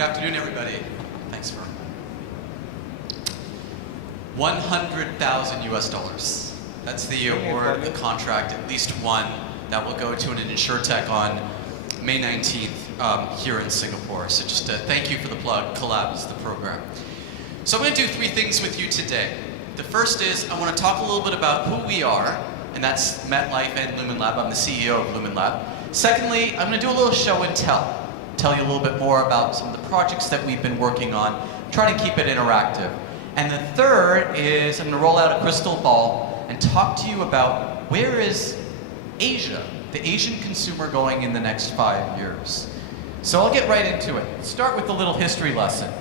Good afternoon, everybody. Thanks for 100,000 US dollars. That's the award, the contract, at least one, that will go to an insurtech on May 19th here in Singapore. So just thank you for the plug. Collab is the program. So I'm going to do three things with you today. The first is I want to talk a little bit about who we are, and that's MetLife and LumenLab. I'm the CEO of LumenLab. Secondly, I'm going to do a little show and tell you a little bit more about some of the projects that we've been working on, trying to keep it interactive. And the third is I'm going to roll out a crystal ball and talk to you about where is Asia, the Asian consumer, going in the next 5 years. So I'll get right into it. Start with a little history lesson.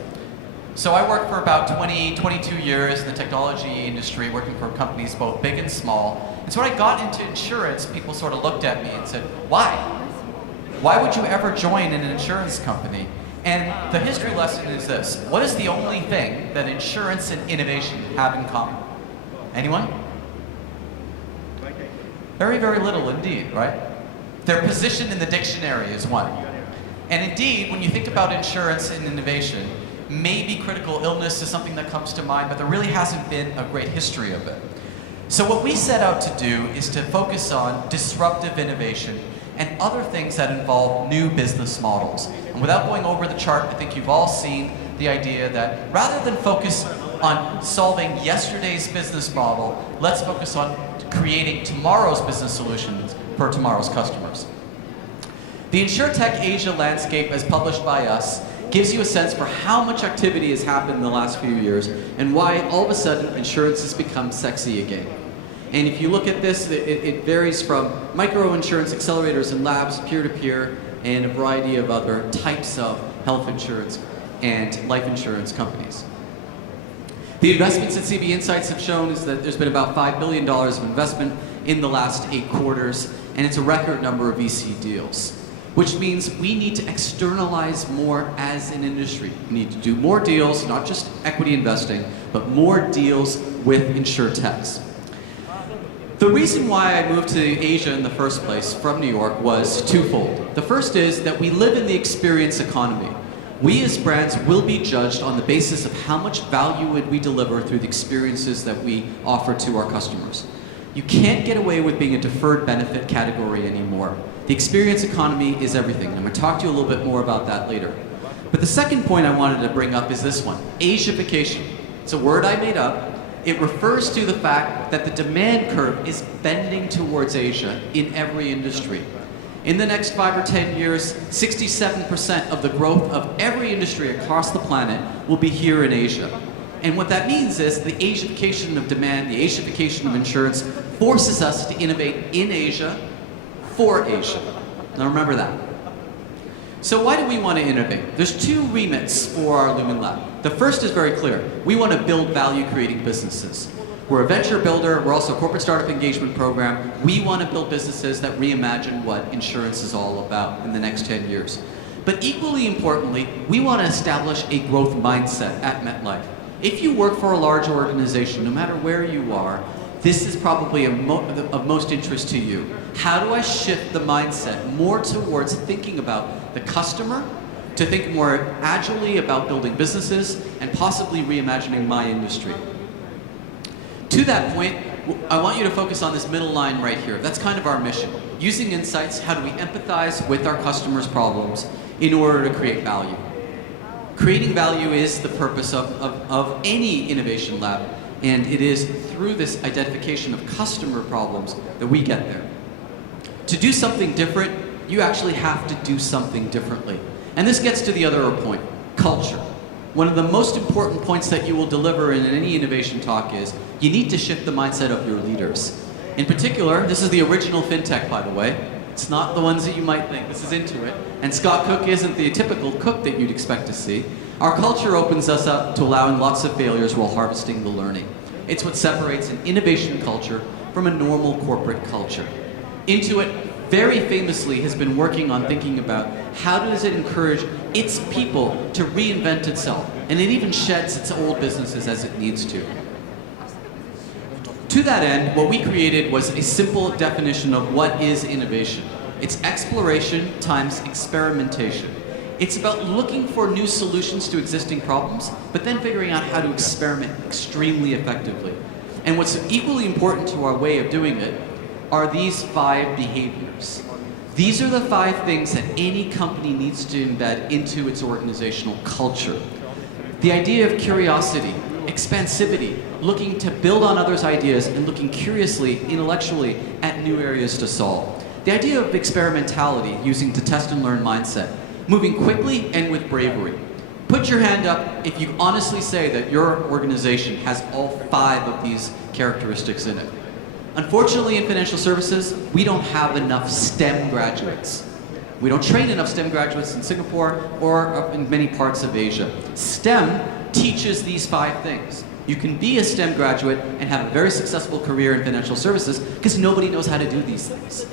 So I worked for about 22 years in the technology industry, working for companies both big and small. And so when I got into insurance, people sort of looked at me and said, why? Why would you ever join an insurance company? And the history lesson is this: what is the only thing that insurance and innovation have in common? Anyone? Very, very little indeed, right? Their position in the dictionary is one. And indeed, when you think about insurance and innovation, maybe critical illness is something that comes to mind, but there really hasn't been a great history of it. So what we set out to do is to focus on disruptive innovation and other things that involve new business models. And without going over the chart, I think you've all seen the idea that rather than focus on solving yesterday's business model, let's focus on creating tomorrow's business solutions for tomorrow's customers. The InsurTech Asia landscape, as published by us, gives you a sense for how much activity has happened in the last few years and why all of a sudden insurance has become sexy again. And if you look at this, it varies from micro-insurance accelerators and labs, peer-to-peer, and a variety of other types of health insurance and life insurance companies. The investments that CB Insights have shown is that there's been about $5 billion of investment in the last 8 quarters, and it's a record number of VC deals, which means we need to externalize more as an industry. We need to do more deals, not just equity investing, but more deals with insurtechs. The reason why I moved to Asia in the first place from New York was twofold. The first is that we live in the experience economy. We as brands will be judged on the basis of how much value would we deliver through the experiences that we offer to our customers. You can't get away with being a deferred benefit category anymore. The experience economy is everything. I'm going to talk to you a little bit more about that later. But the second point I wanted to bring up is this one: Asiafication. It's a word I made up. It refers to the fact that the demand curve is bending towards Asia in every industry. In the next 5 or 10 years, 67% of the growth of every industry across the planet will be here in Asia. And what that means is the Asiafication of demand, the Asiafication of insurance, forces us to innovate in Asia for Asia. Now remember that. So why do we want to innovate? There's 2 remits for our LumenLab. The first is very clear. We want to build value-creating businesses. We're a venture builder. We're also a corporate startup engagement program. We want to build businesses that reimagine what insurance is all about in the next 10 years. But equally importantly, we want to establish a growth mindset at MetLife. If you work for a large organization, no matter where you are, this is probably of most interest to you. How do I shift the mindset more towards thinking about the customer, to think more agilely about building businesses, and possibly reimagining my industry? To that point, I want you to focus on this middle line right here. That's kind of our mission. Using insights, how do we empathize with our customers' problems in order to create value? Creating value is the purpose of any innovation lab, and it is through this identification of customer problems that we get there. To do something different, you actually have to do something differently. And this gets to the other point, culture. One of the most important points that you will deliver in any innovation talk is you need to shift the mindset of your leaders. In particular, this is the original fintech, by the way. It's not the ones that you might think. This is Intuit. And Scott Cook isn't the typical cook that you'd expect to see. Our culture opens us up to allowing lots of failures while harvesting the learning. It's what separates an innovation culture from a normal corporate culture. Intuit very famously has been working on thinking about how does it encourage its people to reinvent itself, and it even sheds its old businesses as it needs to. To that end, what we created was a simple definition of what is innovation. It's exploration times experimentation. It's about looking for new solutions to existing problems, but then figuring out how to experiment extremely effectively. And what's equally important to our way of doing it are these 5 behaviors. These are the 5 things that any company needs to embed into its organizational culture. The idea of curiosity, expansivity, looking to build on others' ideas and looking curiously, intellectually at new areas to solve. The idea of experimentality, using the test and learn mindset. Moving quickly and with bravery. Put your hand up if you honestly say that your organization has all 5 of these characteristics in it. Unfortunately, in financial services, we don't have enough STEM graduates. We don't train enough STEM graduates in Singapore or in many parts of Asia. STEM teaches these 5 things. You can be a STEM graduate and have a very successful career in financial services because nobody knows how to do these things.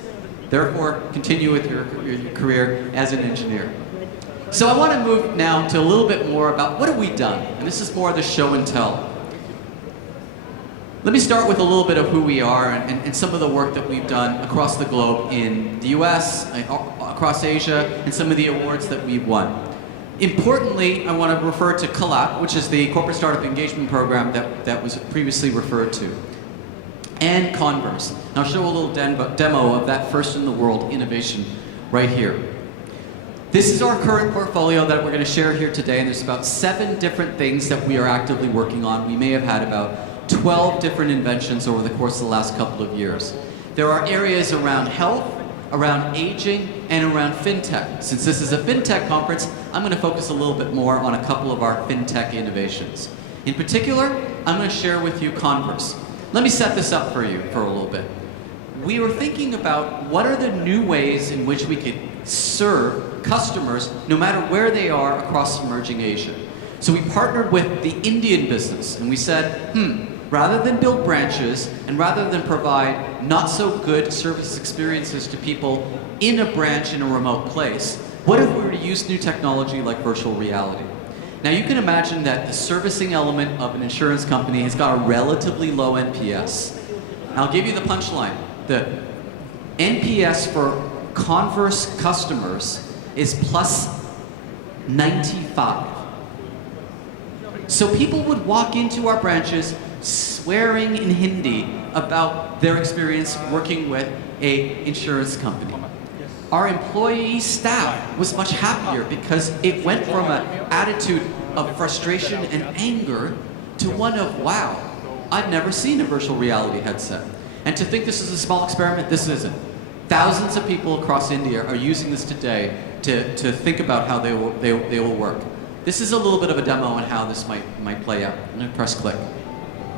Therefore, continue with your career as an engineer. So I want to move now to a little bit more about what have we done, and this is more the show and tell. Let me start with a little bit of who we are and some of the work that we've done across the globe in the US, across Asia, and some of the awards that we've won. Importantly, I want to refer to COLLAP, which is the Corporate Startup Engagement Program that was previously referred to, and Converse. And I'll show a little demo of that first in the world innovation right here. This is our current portfolio that we're going to share here today, and there's about 7 different things that we are actively working on. We may have had about 12 different inventions over the course of the last couple of years. There are areas around health, around aging, and around fintech. Since this is a fintech conference, I'm going to focus a little bit more on a couple of our fintech innovations. In particular, I'm going to share with you Converse. Let me set this up for you for a little bit. We were thinking about what are the new ways in which we could serve customers no matter where they are across emerging Asia. So we partnered with the Indian business and we said, rather than build branches and rather than provide not so good service experiences to people in a branch in a remote place, what if we were to use new technology like virtual reality? Now you can imagine that the servicing element of an insurance company has got a relatively low NPS. I'll give you the punchline. The NPS for Converse customers is plus 95. So people would walk into our branches swearing in Hindi about their experience working with an insurance company. Our employee staff was much happier because it went from an attitude of frustration and anger to one of, wow, I've never seen a virtual reality headset. And to think this is a small experiment, this isn't. Thousands of people across India are using this today to think about how they will work. This is a little bit of a demo on how this might play out. I'm going to press click.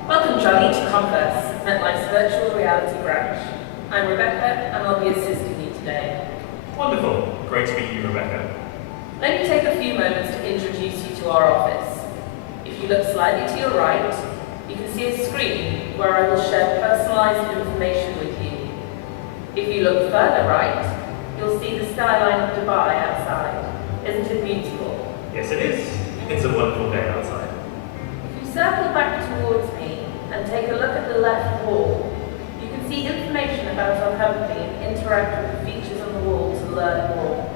Welcome, Johnny, to Converse, MetLife's virtual reality branch. I'm Rebecca, and I'll be assisting you today. Wonderful. Great to meet you, Rebecca. Let me take a few moments to introduce you to our office. If you look slightly to your right, you can see a screen where I will share personalized information with you. If you look further right, you'll see the skyline of Dubai outside. Isn't it beautiful? Yes, it is. It's a wonderful day outside. If you circle back towards me and take a look at the left wall, you can see information about our company and interact with the features on the wall to learn more.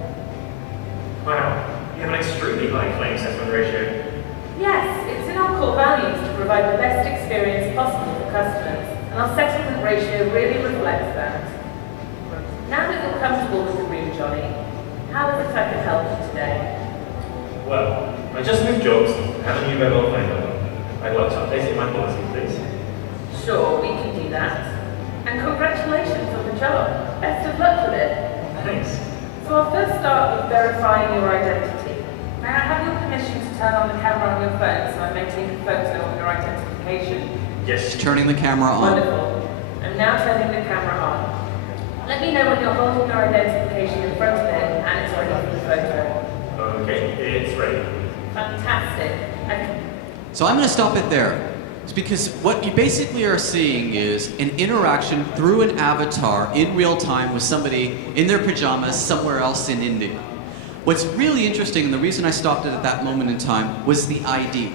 Wow, you have an extremely high claim settlement ratio. Yes, it's in our core values to provide the best experience possible for customers, and our settlement ratio really reflects that. Now that you're comfortable with the room, Johnny, how is it I can help you today? Well, I just moved jobs and have a new mobile phone number. I'd like to update my policy, please. Sure, we can do that. And congratulations on the job. Best of luck with it. Thanks. So I'll first start with verifying your identity. May I have your permission to turn on the camera on your phone so I may take a photo of your identification? Yes. Turning the camera on. Wonderful. I'm now turning the camera on. Let me know when you're holding your identification in front of it and it's ready for the photo. Okay, it's ready. Fantastic. So I'm going to stop it there. It's because what you basically are seeing is an interaction through an avatar in real time with somebody in their pajamas somewhere else in India. What's really interesting, and the reason I stopped it at that moment in time, was the ID.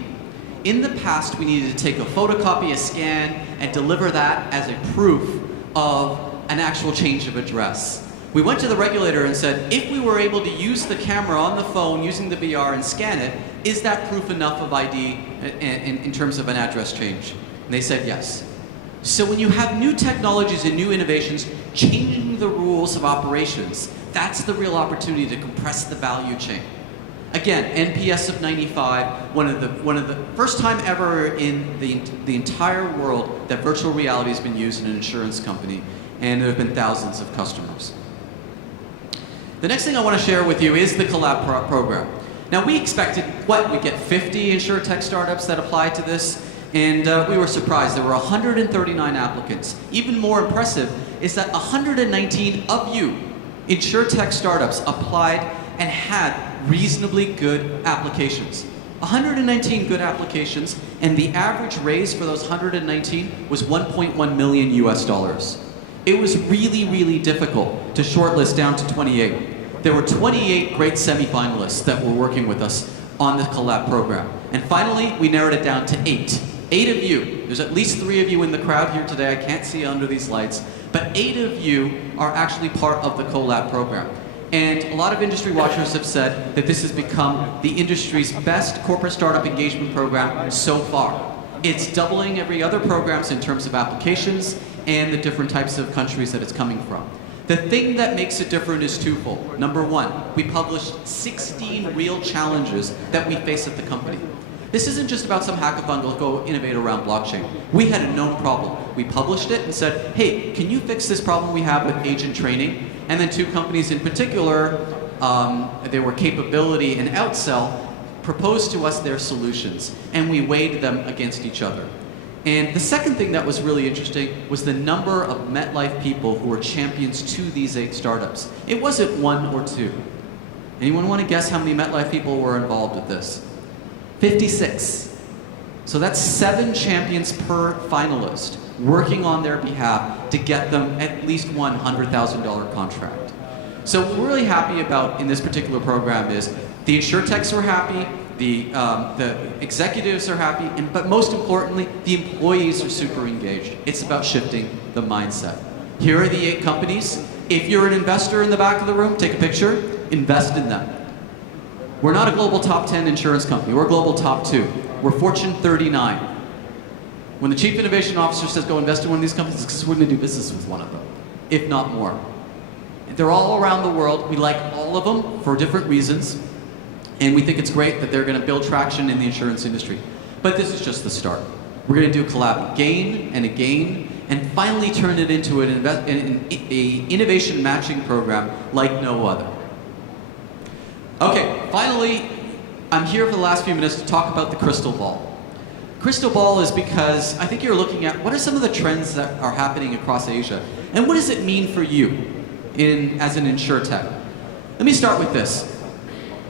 In the past, we needed to take a photocopy, a scan, and deliver that as a proof of an actual change of address. We went to the regulator and said, if we were able to use the camera on the phone using the VR and scan it, is that proof enough of ID in terms of an address change? And they said yes. So when you have new technologies and new innovations changing the rules of operations, that's the real opportunity to compress the value chain. Again, NPS of 95, one of the first time ever in the entire world that virtual reality has been used in an insurance company, and there have been thousands of customers. The next thing I want to share with you is the Collab program. Now we expected, we'd get 50 insurtech startups that applied to this, and we were surprised. There were 139 applicants. Even more impressive is that 119 of you, insurtech startups, applied and had reasonably good applications. 119 good applications, and the average raise for those 119 was 1.1 million US dollars. It was really, really difficult to shortlist down to 28. There were 28 great semifinalists that were working with us on the Collab program. And finally, we narrowed it down to 8. 8 of you, there's at least 3 of you in the crowd here today, I can't see under these lights, but 8 of you are actually part of the Collab program. And a lot of industry watchers have said that this has become the industry's best corporate startup engagement program so far. It's doubling every other programs in terms of applications and the different types of countries that it's coming from. The thing that makes it different is twofold. Number one, we published 16 real challenges that we face at the company. This isn't just about some hackathon to go innovate around blockchain. We had a known problem. We published it and said, hey, can you fix this problem we have with agent training? And then 2 companies in particular, they were Capability and Outsell, proposed to us their solutions, and we weighed them against each other. And the second thing that was really interesting was the number of MetLife people who were champions to these 8 startups. It wasn't 1 or 2. Anyone want to guess how many MetLife people were involved with this? 56. So that's 7 champions per finalist working on their behalf to get them at least one $100,000 contract. So what we're really happy about in this particular program is the insurtechs are happy, the executives are happy, but most importantly, the employees are super engaged. It's about shifting the mindset. Here are the 8 companies. If you're an investor in the back of the room, take a picture, invest in them. We're not a global top 10 insurance company, we're a global top 2. We're Fortune 39. When the Chief Innovation Officer says go invest in one of these companies, it's because we're going to do business with one of them, if not more. They're all around the world. We like all of them for different reasons, and we think it's great that they're going to build traction in the insurance industry. But this is just the start. We're going to do a collab again and again, and finally turn it into an innovation matching program like no other. Okay, finally, I'm here for the last few minutes to talk about the crystal ball. Crystal ball is because I think you're looking at what are some of the trends that are happening across Asia, and what does it mean for you as an insurtech? Let me start with this.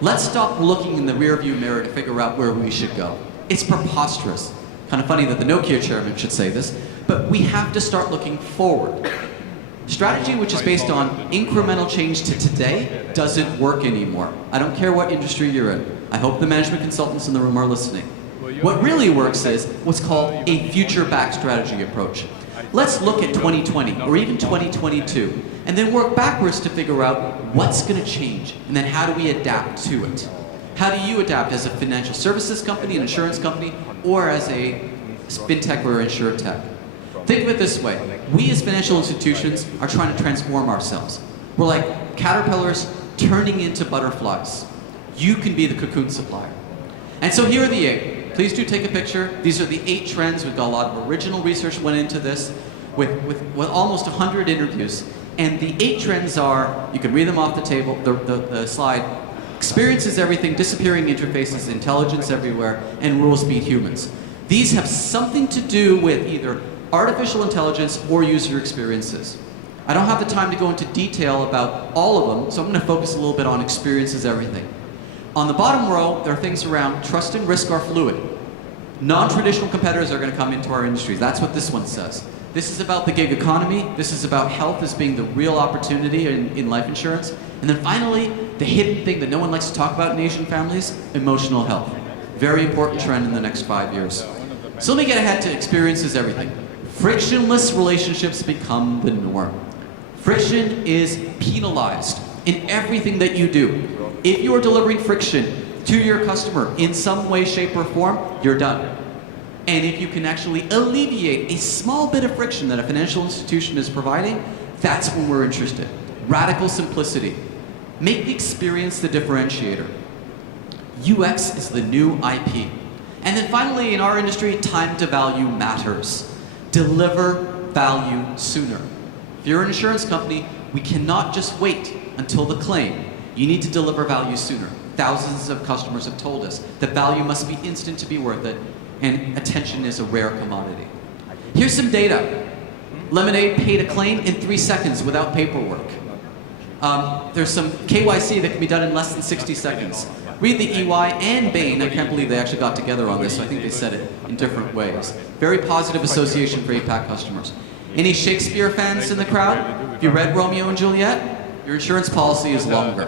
Let's stop looking in the rearview mirror to figure out where we should go. It's preposterous. Kind of funny that the Nokia chairman should say this, but we have to start looking forward. Strategy which is based on incremental change to today doesn't work anymore. I don't care what industry you're in. I hope the management consultants in the room are listening. What really works is what's called a future-backed strategy approach. Let's look at 2020 or even 2022 and then work backwards to figure out what's going to change and then how do we adapt to it. How do you adapt as a financial services company, an insurance company, or as a fintech or insurtech? Think of it this way. We as financial institutions are trying to transform ourselves. We're like caterpillars turning into butterflies. You can be the cocoon supplier. And so here are the 8. Please do take a picture. These are the 8 trends. We've got a lot of original research went into this with almost 100 interviews. And the 8 trends are, you can read them off the table, the slide. Experience is everything, disappearing interfaces, intelligence everywhere, and rules beat humans. These have something to do with either artificial intelligence or user experiences. I don't have the time to go into detail about all of them, so I'm going to focus a little bit on experiences everything. On the bottom row, there are things around trust and risk are fluid. Non-traditional competitors are going to come into our industries. That's what this one says. This is about the gig economy. This is about health as being the real opportunity in life insurance. And then finally, the hidden thing that no one likes to talk about in Asian families, emotional health. Very important trend in the next 5 years. So let me get ahead to experiences everything. Frictionless relationships become the norm. Friction is penalized in everything that you do. If you are delivering friction to your customer in some way, shape, or form, you're done. And if you can actually alleviate a small bit of friction that a financial institution is providing, that's when we're interested. Radical simplicity. Make the experience the differentiator. UX is the new IP. And then finally, in our industry, time to value matters. Deliver value sooner. If you're an insurance company, we cannot just wait until the claim. You need to deliver value sooner. Thousands of customers have told us that value must be instant to be worth it, and attention is a rare commodity. Here's some data. Lemonade paid a claim in 3 seconds without paperwork. There's some KYC that can be done in less than 60 seconds. Read the EY and Bain. I can't believe they actually got together on this, so I think they said it in different ways. Very positive association for APAC customers. Any Shakespeare fans in the crowd? If you read Romeo and Juliet, your insurance policy is longer.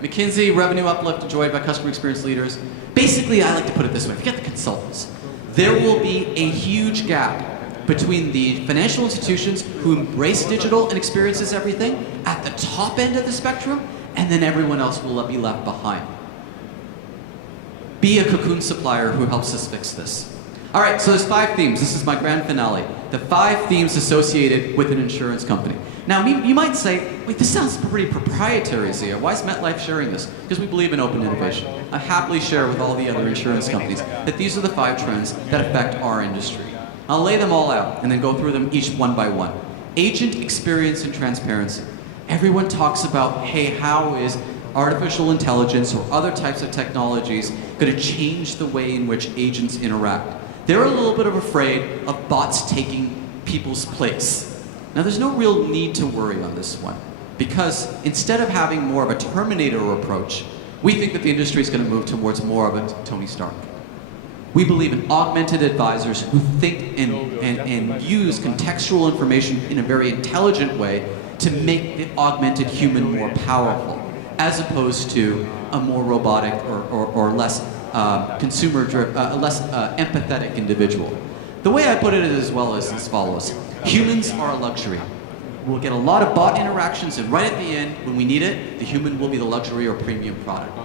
McKinsey, revenue uplift enjoyed by customer experience leaders. Basically, I like to put it this way, forget the consultants. There will be a huge gap between the financial institutions who embrace digital and experiences everything at the top end of the spectrum, and then everyone else will be left behind. Be a cocoon supplier who helps us fix this. All right, so there's 5 themes. This is my grand finale. The 5 themes associated with an insurance company. Now, you might say, wait, this sounds pretty proprietary, Zia. Why is MetLife sharing this? Because we believe in open innovation. I happily share with all the other insurance companies that these are the 5 trends that affect our industry. I'll lay them all out and then go through them each one by one. Agent experience and transparency. Everyone talks about, hey, how is artificial intelligence or other types of technologies going to change the way in which agents interact? They're a little bit afraid of bots taking people's place. Now, there's no real need to worry on this one, because instead of having more of a Terminator approach, we think that the industry is going to move towards more of a Tony Stark. We believe in augmented advisors who think and use contextual information in a very intelligent way to make the augmented human more powerful, as opposed to a more robotic or less less empathetic individual. The way I put it as well is as follows. Humans are a luxury. We'll get a lot of bot interactions, and right at the end, when we need it, the human will be the luxury or premium product.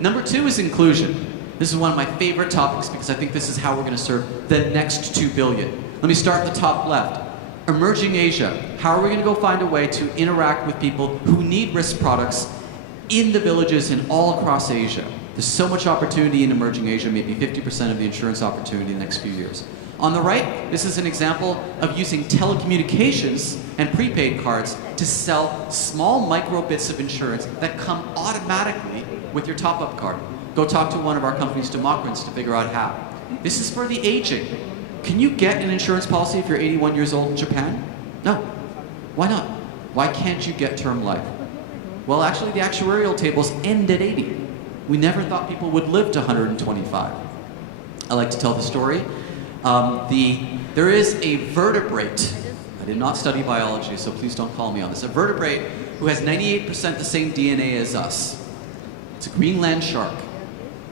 Number 2 is inclusion. This is one of my favorite topics because I think this is how we're going to serve the next 2 billion. Let me start at the top left. Emerging Asia. How are we going to go find a way to interact with people who need risk products in the villages and all across Asia? There's so much opportunity in emerging Asia, maybe 50% of the insurance opportunity in the next few years. On the right, this is an example of using telecommunications and prepaid cards to sell small micro bits of insurance that come automatically with your top-up card. Go talk to one of our companies, Democrats, to figure out how. This is for the aging. Can you get an insurance policy if you're 81 years old in Japan? No. Why not? Why can't you get term life? Well, actually, the actuarial tables end at 80. We never thought people would live to 125. I like to tell the story. There is a vertebrate. I did not study biology, so please don't call me on this. A vertebrate who has 98% the same DNA as us. It's a Greenland shark.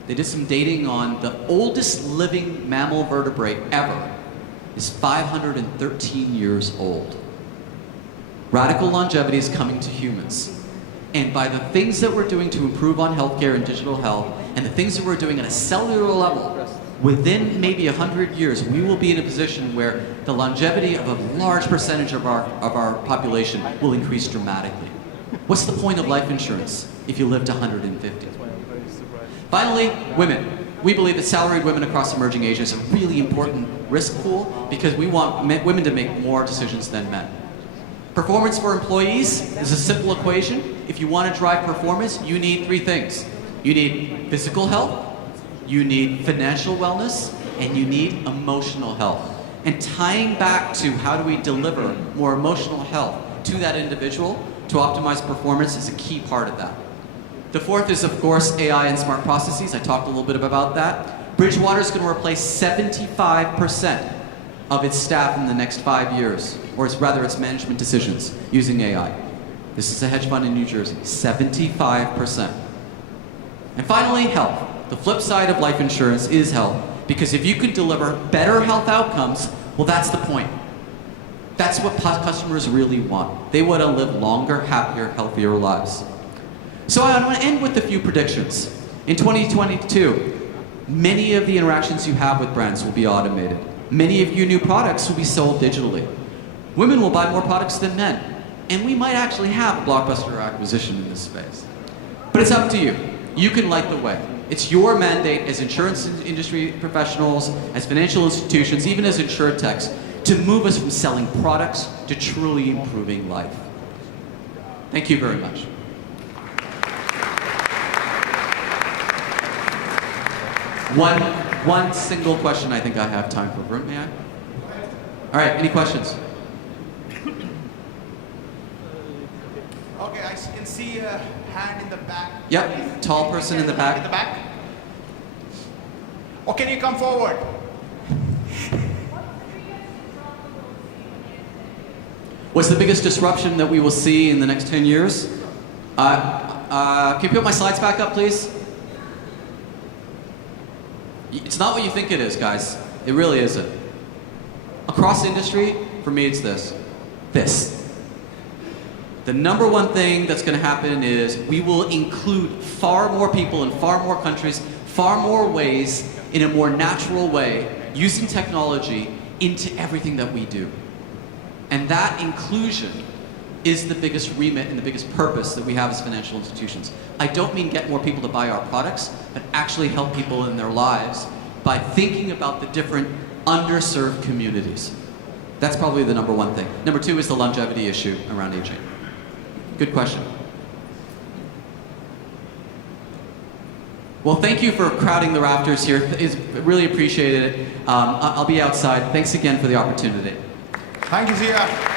They did some dating on the oldest living mammal vertebrate ever is 513 years old. Radical longevity is coming to humans. And by the things that we're doing to improve on healthcare and digital health, and the things that we're doing at a cellular level, within maybe 100 years, we will be in a position where the longevity of a large percentage of our population will increase dramatically. What's the point of life insurance if you live to 150? Finally, women. We believe that salaried women across emerging Asia is a really important risk pool because we want women to make more decisions than men. Performance for employees is a simple equation. If you want to drive performance, you need 3 things. You need physical health, you need financial wellness, and you need emotional health. And tying back to how do we deliver more emotional health to that individual to optimize performance is a key part of that. The 4th is, of course, AI and smart processes. I talked a little bit about that. Bridgewater is going to replace 75% of its staff in the next 5 years, or rather its management decisions using AI. This is a hedge fund in New Jersey, 75%. And finally, health. The flip side of life insurance is health, because if you could deliver better health outcomes, well, that's the point. That's what customers really want. They want to live longer, happier, healthier lives. So I want to end with a few predictions. In 2022, many of the interactions you have with brands will be automated. Many of your new products will be sold digitally. Women will buy more products than men. And we might actually have a blockbuster acquisition in this space. But it's up to you. You can light the way. It's your mandate as insurance industry professionals, as financial institutions, even as insurtechs, to move us from selling products to truly improving life. Thank you very much. One single question I think I have time for. May I? All right, any questions? Okay, I can see a hand in the back. Yep, tall person in the back. In the back. Or can you come forward? What's the biggest disruption that we will see in the next 10 years? Can you put my slides back up, please? It's not what you think it is, guys. It really isn't. Across industry, for me, it's this. The number one thing that's going to happen is we will include far more people in far more countries, far more ways, in a more natural way, using technology into everything that we do. And that inclusion is the biggest remit and the biggest purpose that we have as financial institutions. I don't mean get more people to buy our products, but actually help people in their lives by thinking about the different underserved communities. That's probably the number one thing. Number two is the longevity issue around aging. Good question. Well, thank you for crowding the rafters here. It's really appreciated it. I'll be outside. Thanks again for the opportunity. Thank you, Zia.